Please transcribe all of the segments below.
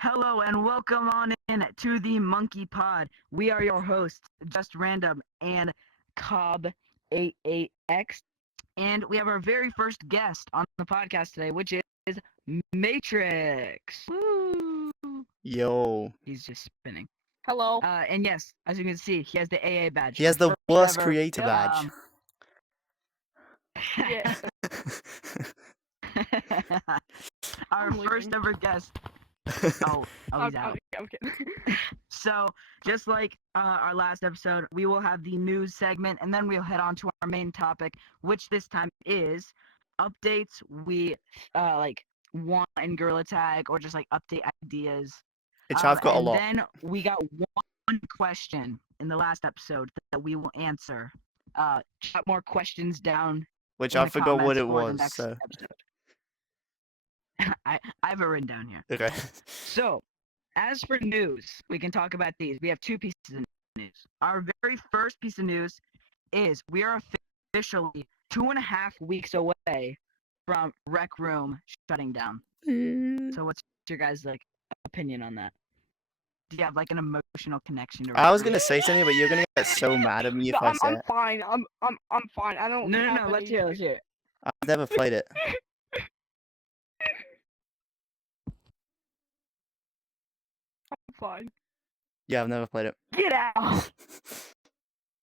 Hello and welcome on in to the Monkey Pod. We are your hosts, Just Random and Cobb88X. And we have our very first guest on the podcast today, which is Matrix. Woo! Yo. He's just spinning. Hello. And yes, as you can see, he has the AA badge. He has the First worst ever, creator badge. Yeah. Our I'm first leaving. ever guest. Oh, he's out. I'm kidding. So, just like our last episode, we will have the news segment, and then we'll head on to our main topic, which this time is updates we want in Gorilla Tag, or just like update ideas. Which I've got a lot. And then we got one question in the last episode that we will answer. Jot more questions down. Which in I the forgot what comments it for the was, next so. episode. I have it written down here. Okay. So, as for news, we can talk about these. We have two pieces of news. Our very first piece of news is we are officially 2.5 weeks away from Rec Room shutting down. So, what's your guys' opinion on that? Do you have an emotional connection to Rec I was Room? gonna say something, but you're gonna get so mad at me if I say I'm it. fine. I'm fine. I don't. No. have Let's any- hear it. Let's hear it. I've never played it. I'm fine. Yeah, I've never played it. Get out!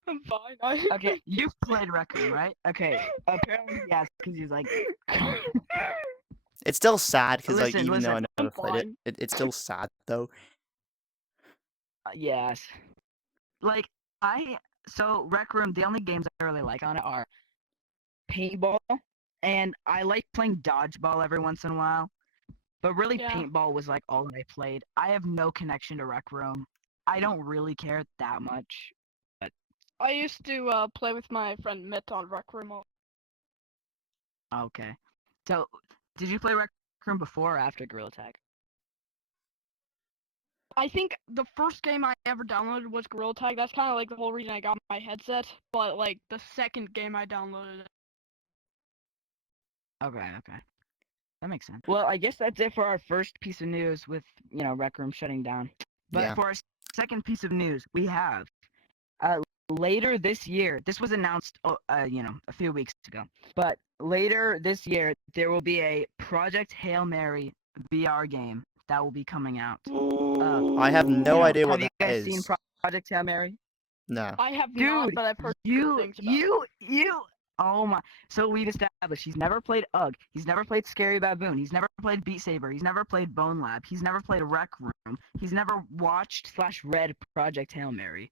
I'm fine. Okay, you've played Rec Room, right? Okay. Apparently, yes, because he's like. It's still sad because Listen, even though I I'm never played fine. it's still sad though. Yes. So Rec Room, the only games I really like on it are paintball, and I like playing dodgeball every once in a while. But really, Yeah. paintball was all that I played. I have no connection to Rec Room. I don't really care that much. I used to play with my friend Mitt on Rec Room. Okay. So, did you play Rec Room before or after Gorilla Tag? I think the first game I ever downloaded was Gorilla Tag. That's kind of like the whole reason I got my headset. But the second game I downloaded. Okay. That makes sense. Well, I guess that's it for our first piece of news with, Rec Room shutting down. But Yeah. for our second piece of news, we have later this year, this was announced, a few weeks ago, but later this year, there will be a Project Hail Mary VR game that will be coming out. I have no idea what have that you guys is. seen Project Hail Mary? No. I have Dude, not, but I've heard good things about it. Oh my! So we've established he's never played UG. He's never played Scary Baboon. He's never played Beat Saber. He's never played Bone Lab. He's never played Rec Room. He's never watched/read Project Hail Mary.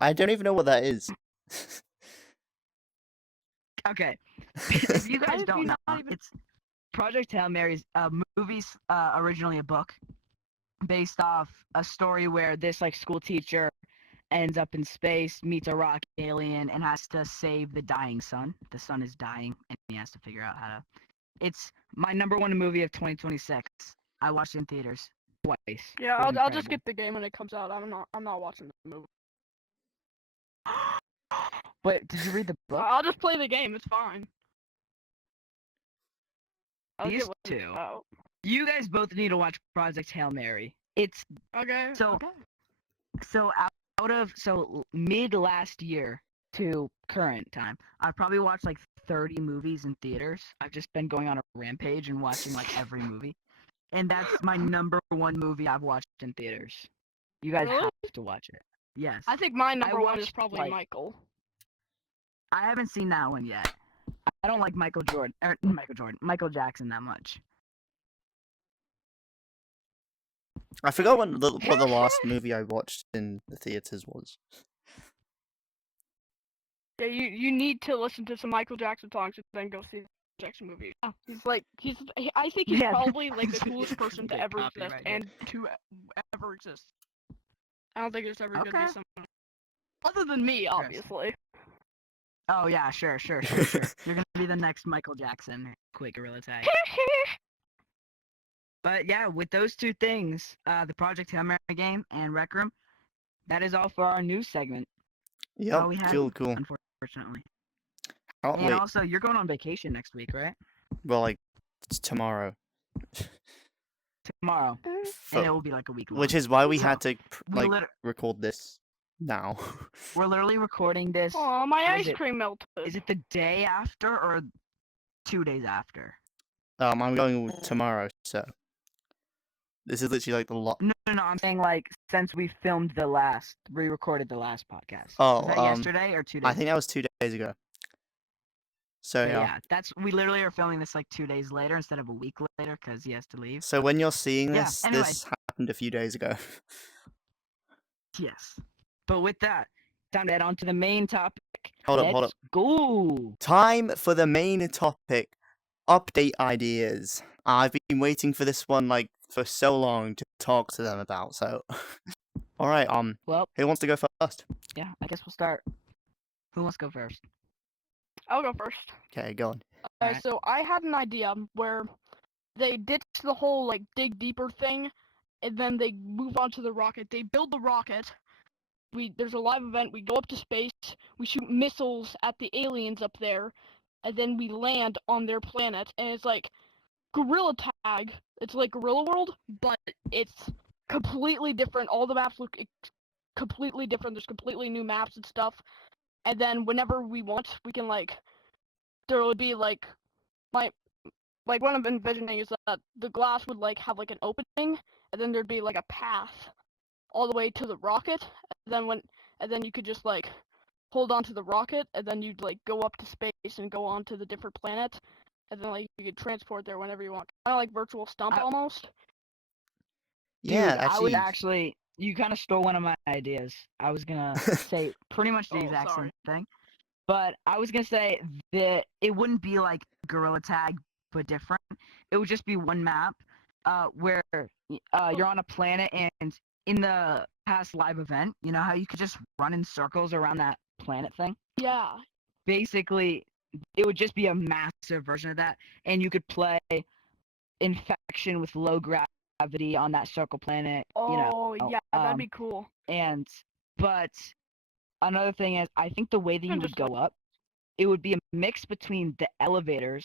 I don't even know what that is. Okay, if you Why guys have don't you know, not even- it's Project Hail Mary's movie's originally a book based off a story where this school teacher ends up in space, meets a rock alien, and has to save the dying sun. The sun is dying, and he has to figure out how to. It's my number one movie of 2026. I watched it in theaters twice. Yeah, It was I'll just incredible. get the game when it comes out. I'm not watching the movie. Wait, did you read the book? I'll just play the game. It's fine. I'll These get when it's two. out. You guys both need to watch Project Hail Mary. It's Okay. So- okay. so mid last year to current time, I've probably watched 30 movies in theaters. I've just been going on a rampage and watching every movie. And that's my number one movie I've watched in theaters. You guys Really? have to watch it. Yes. I think my number one is watched, probably Michael. I haven't seen that one yet. I don't like Michael Jackson that much. I forgot what the last movie I watched in the theaters was. Yeah, you need to listen to some Michael Jackson songs and then go see the Jackson movie. I think he's Yeah, probably the coolest person to get ever exist copyrighted. and to ever exist. I don't think there's ever gonna Okay. be someone other than me, obviously. Oh yeah, sure. You're gonna be the next Michael Jackson. Quick Gorilla Tag. But yeah, with those two things, the Project Hail Mary game and Rec Room, that is all for our news segment. Yep, we had cool. Unfortunately. Can't And wait. also, you're going on vacation next week, right? Well, it's tomorrow. tomorrow, For, and it will be like a week long. which is why we So, had to we like lit- record this now. we're literally recording this. Oh, my what ice is it? cream melted. Is it the day after or 2 days after? I'm going tomorrow, so this is literally like the lot. No, I'm saying like since we re-recorded the last podcast. Oh, Was that yesterday or 2 days? I think that was 2 days ago. So Okay, yeah. we literally are filming this like 2 days later instead of a week later because he has to leave. So when you're seeing Yeah, this, anyway. this happened a few days ago. Yes. But with that, time to head on to the main topic. Hold up. Let's go. Time for the main topic. Update ideas. I've been waiting for this one like for so long to talk to them about. So, all right. Well, who wants to go first? yeah, I guess we'll start. Who wants to go first? I'll go first. Okay, go on. Alright. So I had an idea where they ditch the whole like dig deeper thing, and then they move on to the rocket. They build the rocket. There's a live event. We go up to space. We shoot missiles at the aliens up there, and then we land on their planet. And it's like Gorilla Tag. It's like Gorilla World, but it's completely different. All the maps look completely different. There's completely new maps and stuff. And then whenever we want, we can like there would be like what I'm envisioning is that the glass would like have like an opening, and then there'd be like a path all the way to the rocket. And then you could just like hold on to the rocket, and then you'd like go up to space and go on to the different planet, and then like you could transport there whenever you want. Kind of like virtual stump almost. Yeah, Dude, I was actually you kind of stole one of my ideas. I was gonna say pretty much the exact same thing, but I was gonna say that it wouldn't be like Gorilla Tag but different. It would just be one map, where you're on a planet, and in the past live event, you know how you could just run in circles around that planet thing? Yeah. Basically, it would just be a massive version of that, and you could play Infection with low gravity on that circle planet. Oh yeah, that'd be cool. But another thing is, I think the way that you would go up, it would be a mix between the elevators,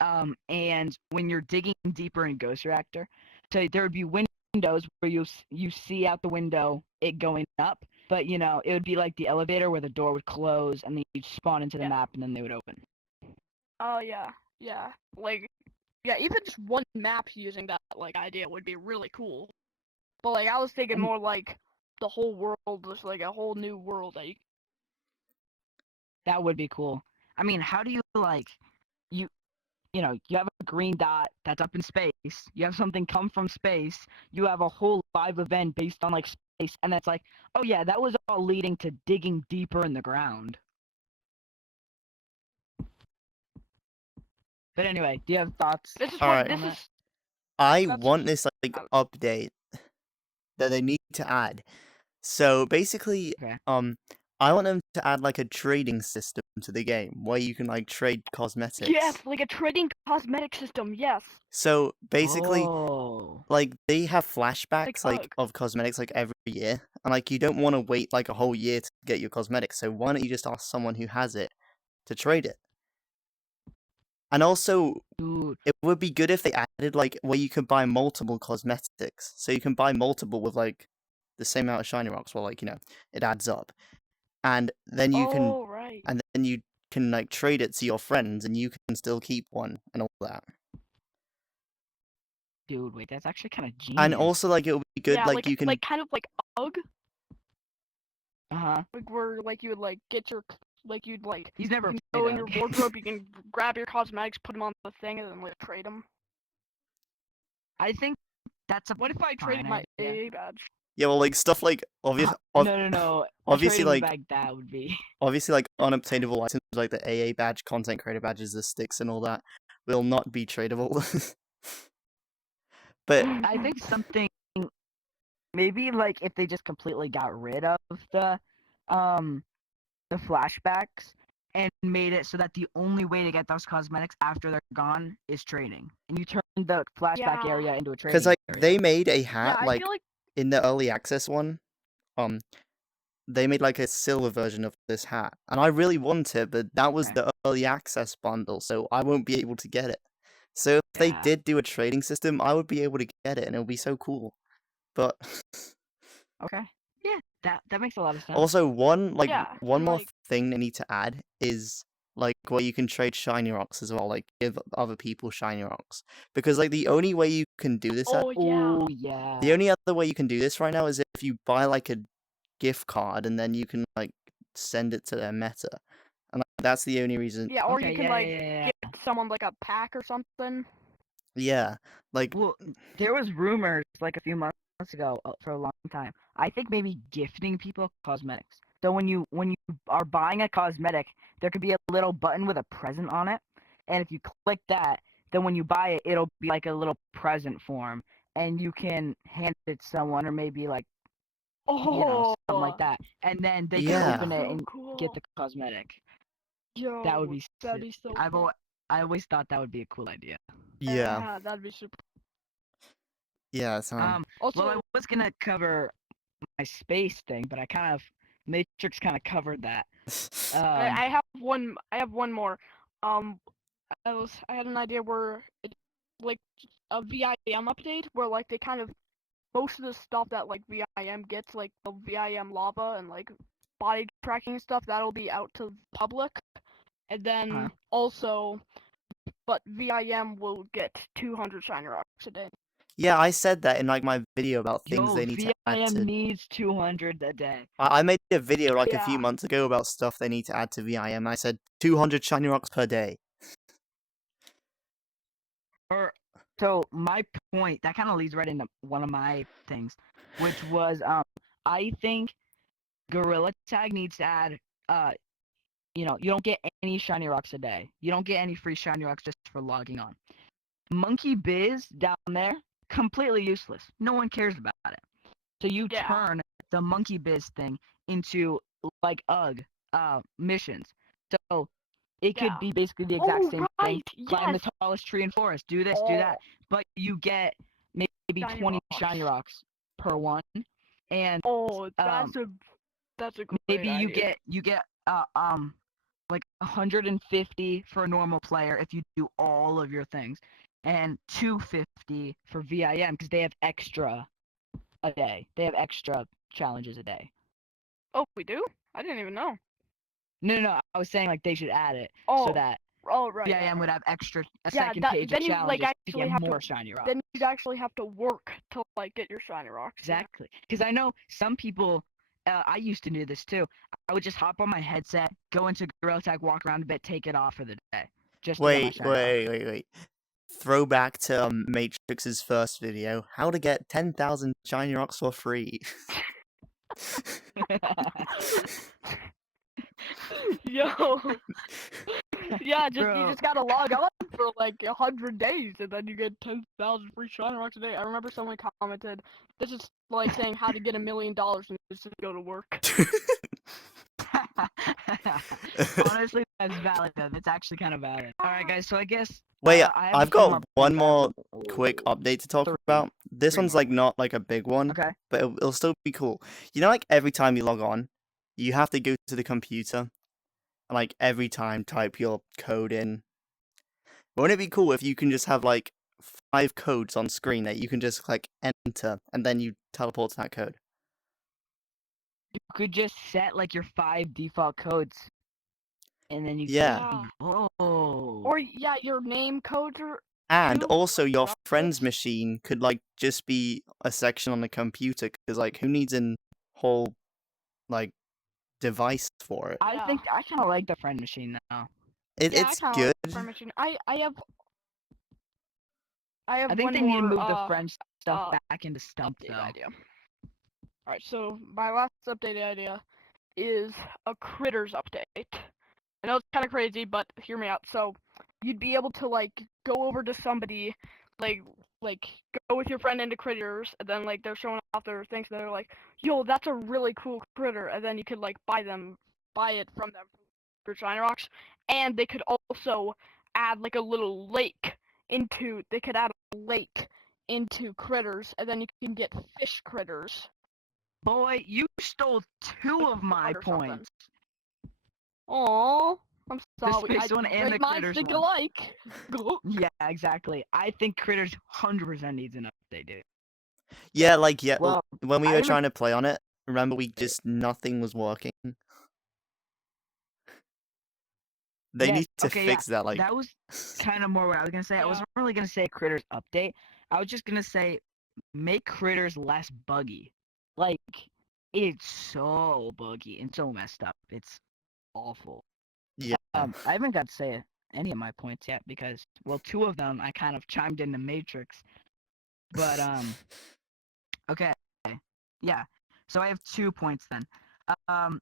and when you're digging deeper in Ghost Reactor, so there would be windows where you see out the window it going up, but it would be like the elevator where the door would close and then you'd spawn into the map and then they would open. Oh yeah, like even just one map using that like idea would be really cool. But like I was thinking more like the whole world was like a whole new world that That would be cool. I mean, how do you like you have a green dot that's up in space. You have something come from space. You have a whole live event based on like space, and that's like, oh yeah, that was all leading to digging deeper in the ground. But anyway, do you have thoughts? I want this like update that they need to add. So basically, I want them to add like a trading system to the game where you can like trade cosmetics. Yes, like a trading cosmetic system. Yes. So basically, like they have flashbacks like of cosmetics like every year, and like you don't want to wait like a whole year to get your cosmetics. So why don't you just ask someone who has it to trade it? And also, it would be good if they added like where you could buy multiple cosmetics, so you can buy multiple with like the same amount of shiny rocks. Well, like it adds up, and then you can like trade it to your friends, and you can still keep one and all that. Dude, wait, that's actually kind of genius. And also, like it would be good, like you can like kind of like UG. Like where like you would like get your you'd like he's never go in your wardrobe, you can grab your cosmetics, put them on the thing, and then like trade them. I think that's what if I traded my AA badge? Yeah, well, like stuff like no. Obviously, like that would be obviously like unobtainable items like the AA badge, content creator badges, the sticks, and all that will not be tradable. But I think something maybe like if they just completely got rid of the flashbacks and made it so that the only way to get those cosmetics after they're gone is trading, and you turn the flashback area into a trading. Because like area. they made a hat like in the early access one, they made like a silver version of this hat, and I really want it, but that was the early access bundle, so I won't be able to get it. So if they Yeah. did do a trading system, I would be able to get it, and it would be so cool. But Okay. Yeah, that makes a lot of sense. also, one Yeah, more like thing they need to add is like where you can trade shiny rocks as well, like give other people shiny rocks. Because like the only way you can do this, oh yeah. Oh yeah. the only other way you can do this right now is if you buy like a gift card and then you can like send it to their meta, and like, that's the only reason. Yeah, or Okay, you can yeah, like yeah. get someone like a pack or something. Yeah, like Well, there was rumors like a few months ago for a long time. I think maybe gifting people cosmetics. So when you are buying a cosmetic, there could be a little button with a present on it, and if you click that, then when you buy it, it'll be like a little present form, and you can hand it to someone or maybe like something like Oh, that, and then they can that'd Yeah. open be it so and get cool. the cosmetic. That would Yo, be that'd sick. be so cool. I always thought that would be a cool idea. yeah, Yeah, that'd be super. yeah. So Well, I Also, was gonna cover my space thing, but I kind of Matrix kind of covered that. I have one. I have one more. Um, I had an idea where it, like a VIM update where like they kind of most of the stuff that like VIM gets like the VIM lava and like body tracking and stuff that'll be out to the public, and then also, but VIM will get 200 shiny rocks a day. yeah, I said that in like my video about things Yo, they need to add VIM to. needs 200 a day. I made a video like a few Yeah. months ago about stuff they need to add to VIM. I said 200 shiny rocks per day. So my point that kind of leads right into one of my things, which was I think Gorilla Tag needs to add you don't get any shiny rocks a day. You don't get any free shiny rocks just for logging on. Monkey Biz down there, completely useless. No one cares about it. So you Yeah. turn the Monkey Biz thing into like missions. So it could Yeah. be basically the exact Oh, same thing. right. Climb Yes. the tallest tree in forest. Do this, do that. Oh, But you get maybe shiny 20 rocks. shiny rocks per one, and Oh, that's a maybe great idea. you get like 150 for a normal player if you do all of your things, and 250 for VIM because they have extra a day. They have extra challenges a day. Oh, we do? I didn't even know. No. I was saying like they should add it so Oh, that oh, right. VIM would have a Yeah, second that page then of you like challenges to actually get have more to. shiny rocks. Then you'd actually have to work to like get your shiny rocks. Yeah. Exactly. Because I know some people, I used to do this too. I would just hop on my headset, go into Gorilla Tag, walk around a bit, take it off for the day, just to get my shiny rocks. Wait. Throwback to Matrix's first video: how to get 10,000 shiny rocks for free. Yo. Yeah, you Bro, just gotta log on for like 100 days, and then you get 10,000 free shiny rocks a day. I remember someone commented, "This is like saying how to get $1 million and just go to work." honestly, that's valid though. That's actually kind of valid. All right, guys. So I guess Wait, I have a I've few more got one points. I have more quick update to talk three, about. This three one's more like points. not like a big one, Okay. but it'll still be cool. You know, like every time you log on, you have to go to the computer and like every time type your code in. Wouldn't it be cool if you can just have like 5 codes on screen that you can just click enter and then you teleport to that code? You could just set like your 5 default codes, and then you Yeah. Yeah. Whoa. Or yeah, your name codes are And too. also your friend's Right? machine could like just be a section on the computer because like who needs a whole like device for it? I Yeah. think I kind of like the friend machine now. Yeah, I It's kind of good. like the friend machine. I have I think one they need to more move the friend stuff uh back into Stump update though. idea. All right, so my last update idea is a critters update. I know it's kind of crazy, but hear me out. So you'd be able to like go over to somebody, like like go with your friend into critters, and then like they're showing off their things. And they're like, "Yo, that's a really cool critter," and then you could like buy it from them for shiny rocks, and they could also add like a little lake into. They could add a lake into critters, and then you can get fish critters. Boy, you stole 2 of my Or something. points. Aww, I'm The So space one and the great minds critters think one. alike. Yeah, exactly. I think critters 100% needs an update, dude. Yeah, Well, when we I were haven't- trying to play on it, remember nothing was working. They yeah, need to okay, yeah. fix that. That was kind of more what I was gonna say. I Yeah. wasn't really gonna say critters update. I was just gonna say make critters less buggy. Like it's so buggy and so messed up. It's awful. Yeah. I haven't got to say any of my points yet because, well, two of them I kind of chimed in the Matrix. But okay, yeah. So I have 2 points then.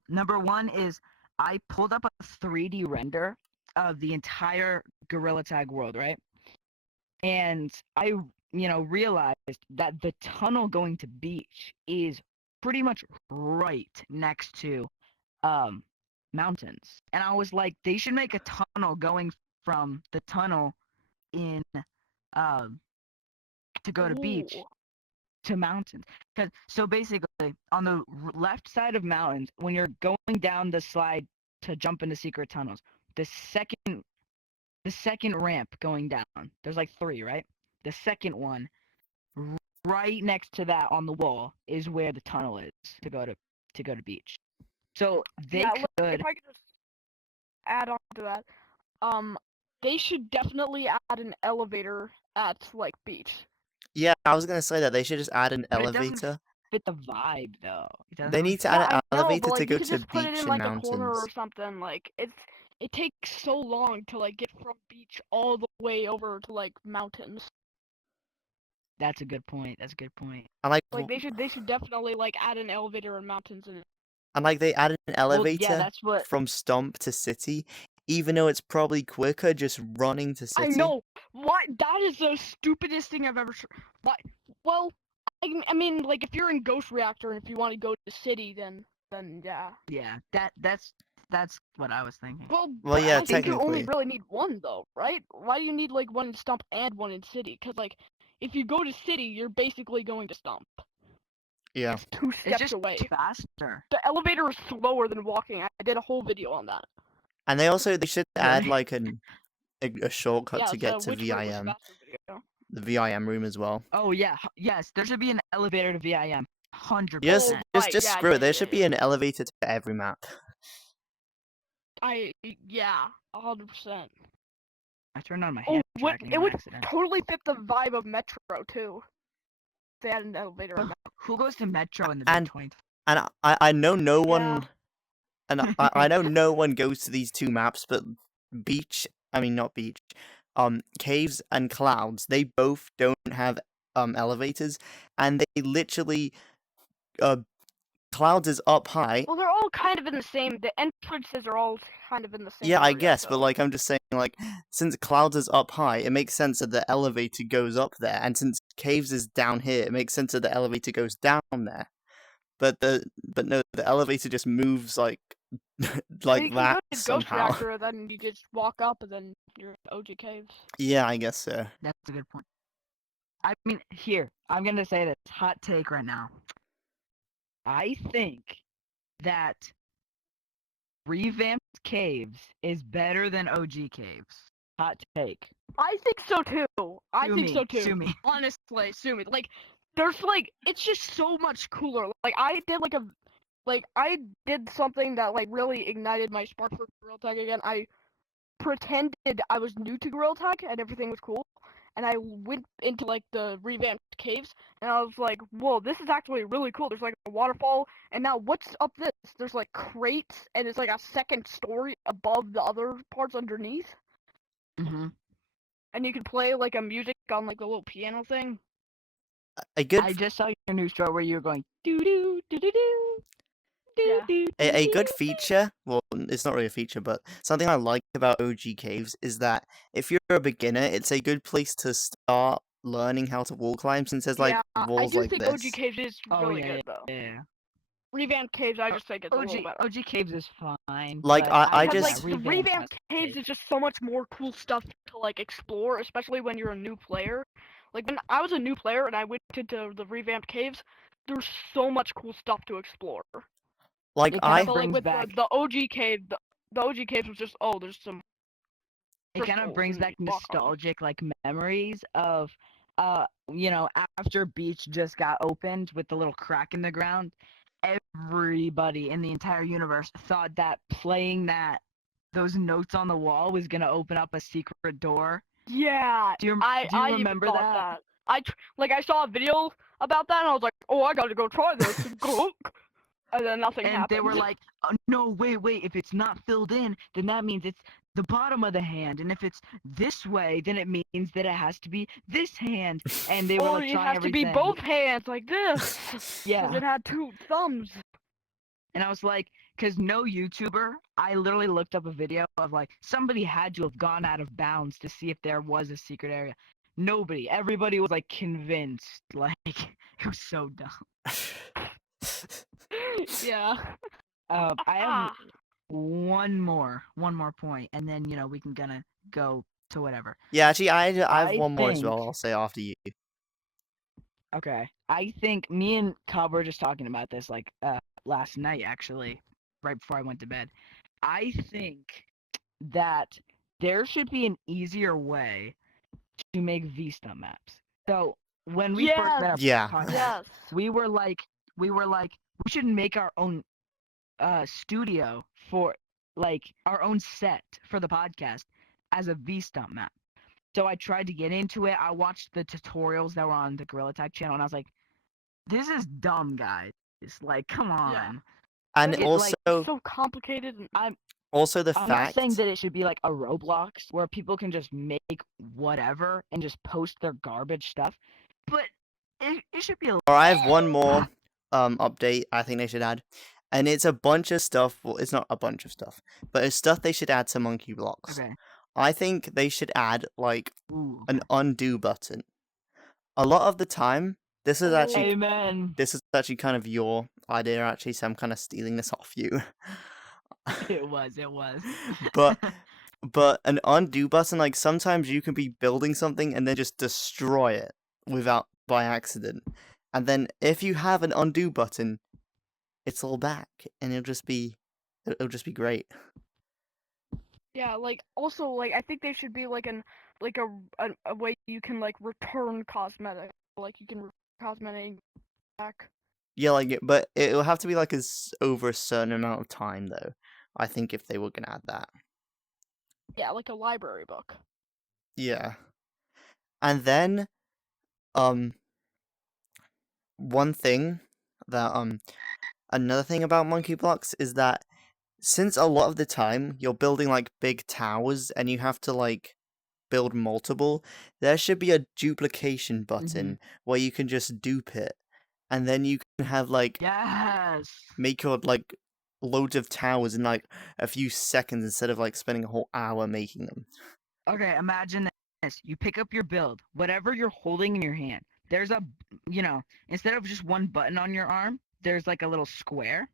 Number one is I pulled up a 3D render of the entire Gorilla Tag world, right? And I, realized that the tunnel going to beach is pretty much right next to mountains. And I was like, they should make a tunnel going from the tunnel in to go to beach Ooh. to mountains. So basically, on the left side of mountains, when you're going down the slide to jump into secret tunnels, the second ramp going down, there's like 3, right? The second one, right next to that on the wall, is where the tunnel is to go to beach. So they Yeah, could. if I could just add on to that, they should definitely add an elevator at like beach. Yeah, I was gonna say that they should just add an But it doesn't elevator. fit the vibe though. It doesn't They really need to fit. add Yeah, an I know, elevator but like to you go could to just put it beach in and like a corner or mountains. something. Like it takes so long to like get from beach all the way over to like mountains. That's a good point. That's a good point. And like, Like they should definitely like add an elevator in mountains and they added an Well, yeah, elevator that's what. from Stomp to City, even though it's probably quicker just running to I City. know. What? That is the stupidest thing I've ever. What? Well, I mean, like if you're in Ghost Reactor and if you want to go to city, then yeah. Yeah, that's what I was thinking. Well, Well, but yeah, I think you only technically. really need one though, right? Why do you need like one in Stump and one in City? Because like, if you go to City, you're basically going to Stump. Yeah. It's 2 It's steps just away. faster. The elevator is slower than walking. I did a whole video on that. And they should add Really? like a shortcut Yeah, to it's get a to which way was VIM, faster video. the VIM room as well. Oh yeah, yes. There should be an elevator to VIM. 100%. Just, Oh, just, right, just yeah, screw yeah, it. There yeah, should be yeah. an elevator to every map. Yeah, 100%. I turned on my Oh, hand what? tracking It on would accident. totally fit the vibe of Metro too. If they had an elevator. But who goes to Metro in the And- mid 20? And I know no one, Yeah. and I know no one goes to these 2 maps, but not beach, caves and clouds. They both don't have elevators, and they literally clouds is up high. Well, they're all kind of in the same. The entrances are all kind of in the same. Yeah, I area, guess, so. but like I'm just saying, like since clouds is up high, it makes sense that the elevator goes up there, and since caves is down here, it makes sense that the elevator goes down there. But no, the elevator just moves like Well, you can that go to Ghost somehow. Reactor, then you just walk up, and then you're in OG Caves. Yeah, I guess so. That's a good point. I mean, here, I'm going to say this hot take right now. I think that revamped caves is better than OG caves. Hot take. I think so too. I Sue think me, so too. sue me. Honestly, sue me. Like, there's like, it's just so much cooler. Like, I did something that like really ignited my spark for Gorilla Tag again. I pretended I was new to Gorilla Tag and everything was cool, and I went into like the revamped caves, and I was like, whoa, this is actually really cool. There's like a waterfall, and now what's up this? There's like crates, and it's like a second story above the other parts underneath. Mm-hmm. And you can play like a music on like the little piano thing. A good I just saw your news show where you were going doo doo doo doo doo. Yeah. a good feature, well, it's not really a feature, but something I like about OG Caves is that if you're a beginner, it's a good place to start learning how to wall climb since there's like Yeah, I walls do like think this. OG Caves is Oh, really yeah, good though. Yeah. Revamped Caves, I just think it's a little better. OG caves is fine. Like, but I Because just- like the revamped caves is just so much more cool stuff to like explore, especially when you're a new player. Like when I was a new player and I went into the revamped caves, there's so much cool stuff to explore. Like It I kinda So like brings with back. the OG cave, The OG caves was just, oh, there's some It kind of crystals brings and back you walk on 'em. nostalgic like memories of after Beach just got opened with the little crack in the ground, everybody in the entire universe thought that playing those notes on the wall was gonna open up a secret door. Yeah, Do you I even remember thought that? that. I saw a video about that and I was like, oh, I gotta go try this. And then nothing And they happened. were like, oh, no, wait, if it's not filled in, then that means it's the bottom of the hand. And if it's this way, then it means that it has to be this hand. And they were Or like it trying has to be everything. both hands like this. Because Yeah. it had 2 thumbs. And I was like, because no YouTuber, I literally looked up a video of like somebody had to have gone out of bounds to see if there was a secret area. Nobody. Everybody was like convinced. Like it was so dumb. Yeah. I have one more point, and then we can gonna go to whatever. Yeah, actually, I have I one more as think. well. I'll say after you. Okay. I think me and Cobb were just talking about this like last night actually, right before I went to bed. I think that there should be an easier way to make V-Stump maps. So when we first met up Yeah. podcast, Yes. we were like we should make our own studio for like our own set for the podcast as a V-Stump map. So I tried to get into it. I watched the tutorials that were on the Gorilla Tag channel, and I was like, "This is dumb, guys. Like, come on." Yeah. And It's also, so complicated. And also the I'm not saying fact. that it should be like a Roblox where people can just make whatever and just post their garbage stuff, but it should be a. Or I have one more update I think they should add. And it's a bunch of stuff. Well, it's not a bunch of stuff, but it's stuff they should add to Monkey Blocks. Okay. I think they should add like Ooh. an undo button. A lot of the time, this is actually Amen. kind of your idea actually, so I'm kind of stealing this off you. It was. But an undo button, like sometimes you can be building something and then just destroy it by accident. And then if you have an undo button, it's all back and it'll just be great. yeah, like also like I think there should be like a way you can like return cosmetic. Like you can return cosmetic back. Yeah, like but it'll have to be like over a certain amount of time though. I think if they were gonna add that. Yeah, like a library book. Yeah. And then one thing that another thing about Monkey Blocks is that since a lot of the time you're building like big towers and you have to like build multiple, there should be a duplication button where you can just dupe it. And then you can have like Yes. make your like loads of towers in like a few seconds instead of like spending a whole hour making them. Okay, imagine this. You pick up your build, whatever you're holding in your hand. There's instead of just one button on your arm, there's like a little square.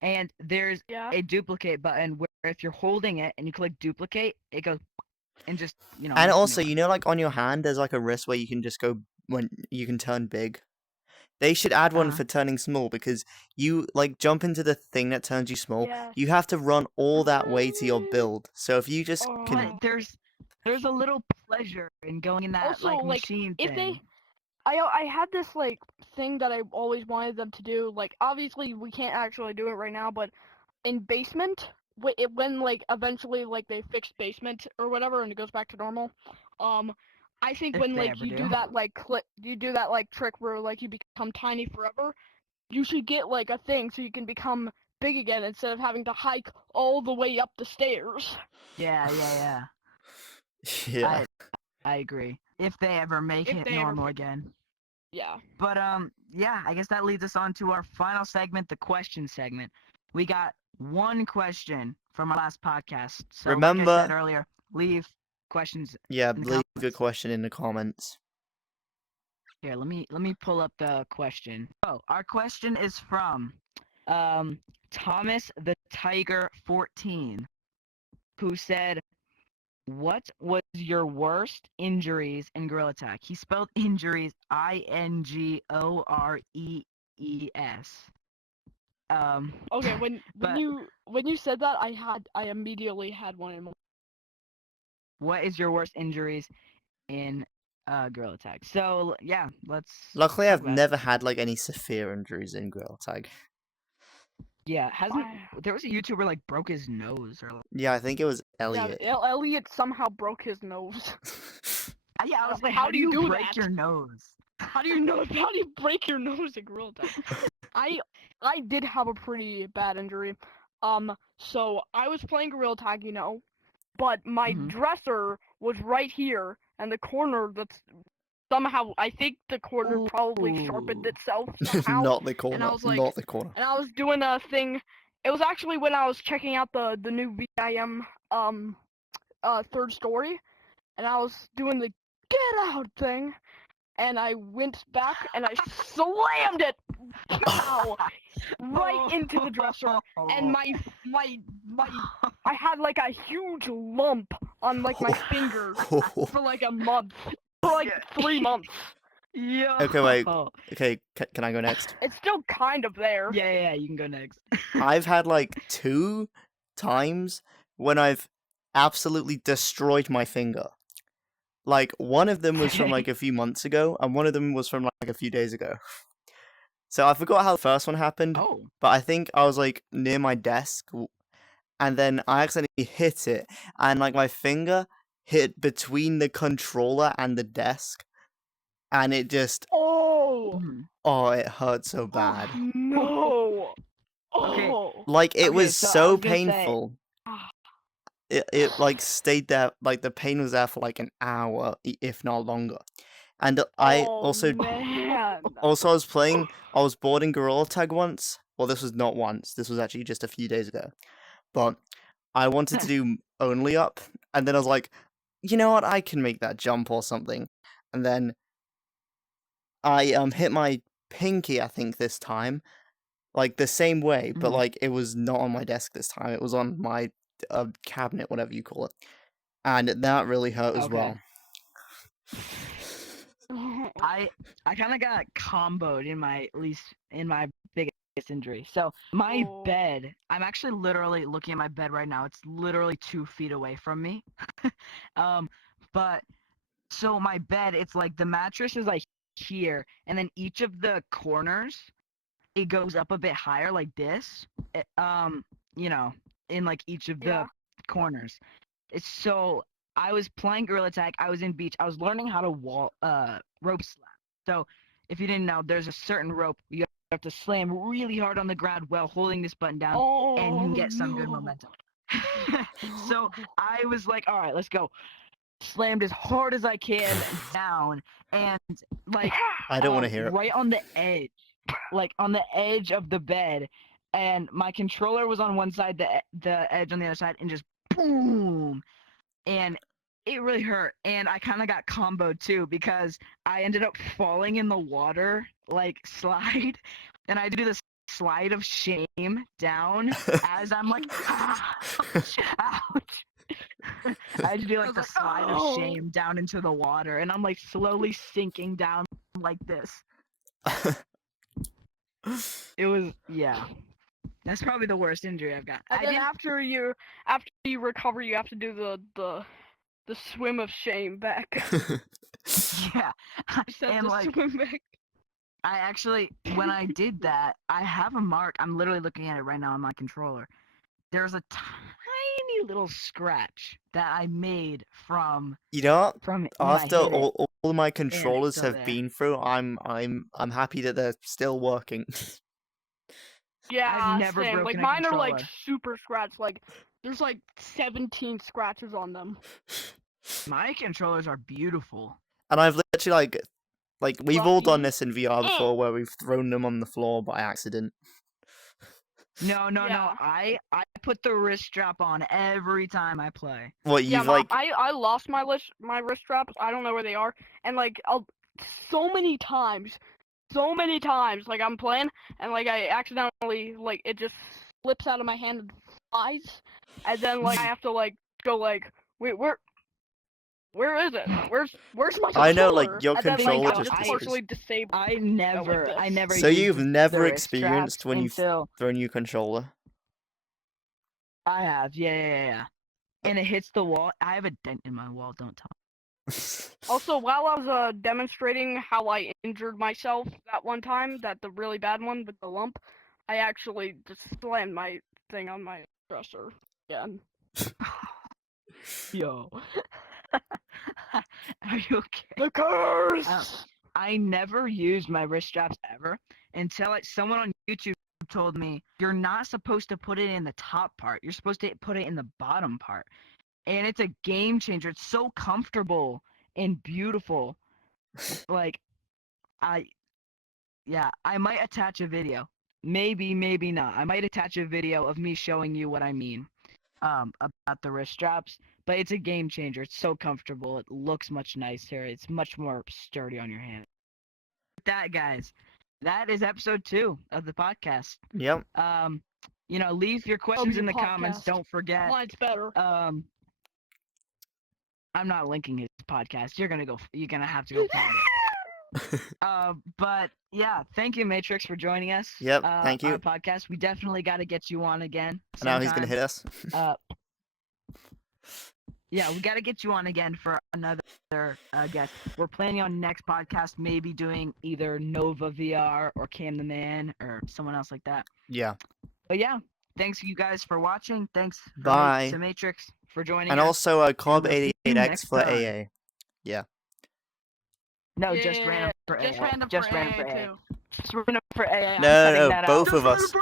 And there's a duplicate button where if you're holding it and you click duplicate, it goes and just, And also, like on your hand, there's like a wrist where you can just go when you can turn big. They should add one for turning small because you like jump into the thing that turns you small. Yeah. You have to run all that way to your build. So if you just can, But there's a little pleasure in going in that Also, like, machine if thing. I had this like thing that I always wanted them to do. Like obviously we can't actually do it right now, but in basement, when like eventually like they fix basement or whatever and it goes back to normal, I think If when they like ever you do do. that like trick where like you become tiny forever, you should get like a thing so you can become big again instead of having to hike all the way up the stairs. Yeah. yeah. I agree. If they ever make it normal again. Yeah. But yeah, I guess that leads us on to our final segment, the question segment. We got one question from our last podcast. So Remember, like I said earlier, leave questions. Yeah, in the leave your comments. question in the comments. Here, let me pull up the question. Oh, our question is from Thomas the Tiger 14, who said, "What was your worst injuries in Gorilla Tag?" He spelled injuries INGOREES. Okay, when but you said that, I immediately had one in mind. what is your worst injuries in Gorilla Tag? So yeah, let's Luckily, talk I've about it. never had like any severe injuries in Gorilla Tag. Yeah, hasn't there was a YouTuber like broke his nose or Yeah, I think it was Yeah, Elliot. Elliot somehow broke his nose. yeah, I was like, How do you do break that? your nose? How do you break your nose in Gorilla Tag? I did have a pretty bad injury. So I was playing Gorilla Tag, but my Mhm. dresser was right here, and the corner that's somehow I think the corner probably sharpened Ooh. itself somehow. Not the And corner. I was like, Not the corner. and I was doing a thing. It was actually when I was checking out the new VIM third story, and I was doing the get out thing, and I went back and I slammed it, pow, right into the dresser, and I had like a huge lump on like my finger for like a month, for like 3 months. Yo. Okay, wait. Okay, can I go next? It's still kind of there. Yeah, you can go next. I've had like 2 times when I've absolutely destroyed my finger. Like, one of them was from like a few months ago, and one of them was from like a few days ago. So I forgot how the first one happened, Oh. but I think I was like near my desk, and then I accidentally hit it, and like my finger hit between the controller and the desk, and it just, Oh Mhm. it hurt so bad. no! Okay. Oh. Like, it Okay, was so I so was gonna say- painful. It like stayed there, like the pain was there for like an hour, if not longer. And I also man. I was bored in Gorilla Tag once. Well, this was not once. This was actually just a few days ago. But I wanted to do only up, and then I was like, you know what? I can make that jump or something. And then I hit my pinky, I think this time, like the same way, but Mhm. like it was not on my desk this time. It was on my cabinet, whatever you call it, and that really hurt as Okay. well. I kind of got comboed in my biggest injury. So my Oh. bed, I'm actually literally looking at my bed right now. It's literally 2 feet away from me. But so my bed, it's like the mattress is like here, and then each of the corners, it goes up a bit higher like this. It, you know, in like each of the Yeah. corners. It's so I was playing Gorilla Tag. I was in beach. I was learning how to rope slam. So if you didn't know, there's a certain rope you have to slam really hard on the ground while holding this button down, and you can get some good momentum. So I was like, all right, let's go. Slammed as hard as I can down, and like I don't want to hear it. right on the edge, like on the edge of the bed, and my controller was on one side, the edge on the other side, and just boom, and it really hurt. And I kind of got comboed too because I ended up falling in the water like slide, and I had to do this slide of shame down as I'm like, ouch, ouch. I had to do like the slide of shame down into the water, and I'm like slowly sinking down like this. It was That's probably the worst injury I've got. And then after you recover, you have to do the swim of shame back. Yeah, And like swim back. I actually, when I did that, I have a mark. I'm literally looking at it right now on my controller. There's a tiny little scratch that I made from You know what? from when After I hit it, all my and it's controllers still have there. been through, I'm happy that they're still working. Yeah, I've never same. broken Like a mine are like controller. super scratched. Like there's like 17 scratches on them. My controllers are beautiful. And I've literally like we've all done Fluffy. this in VR before, where we've thrown them on the floor by accident. No. Yeah. I put the wrist strap on every time I play. What Yeah, you've like? I lost my wrist straps. I don't know where they are, and like so many times, like I'm playing, and like I accidentally like it just slips out of my hand and flies, and then like I have to like go like wait Where is it? Where's my controller? I know, like, your And then, controller like, just I'm disappears. partially disabled. I like never So used you've the never wrist experienced straps when you've until thrown your controller? I have, yeah. And it hits the wall. I have a dent in my wall. Don't tell. Also, while I was demonstrating how I injured myself that one time, the really bad one with the lump, I actually just slammed my thing on my dresser again. Yo. Are you okay? The curse! I never used my wrist straps ever until someone on YouTube told me you're not supposed to put it in the top part. You're supposed to put it in the bottom part. And it's a game changer. It's so comfortable and beautiful. Like, I might attach a video. Maybe not. I might attach a video of me showing you what I mean about the wrist straps. But it's a game changer. It's so comfortable. It looks much nicer. It's much more sturdy on your hand. With that, guys, that is episode 2 of the podcast. Yep. Leave your questions in the comments. Don't forget. Mine's better. I'm not linking his podcast. You're gonna have to go find it. But yeah, thank you, Matrix, for joining us. Yep, thank you. On our podcast. We definitely got to get you on again. Now he's gonna hit us. Yeah, we got to get you on again for another guest. We're planning on next podcast maybe doing either Nova VR or Cam the Man or someone else like that. Yeah. But yeah, thanks you guys for watching. Thanks Bye. to Matrix for joining and us. Also Cobb we'll see you 88X next for time. AA. Yeah. No, Yeah, just random for just AA. random Just for random AA for AA. too. Just random for AA. I'm No, cutting no, that both out. of us.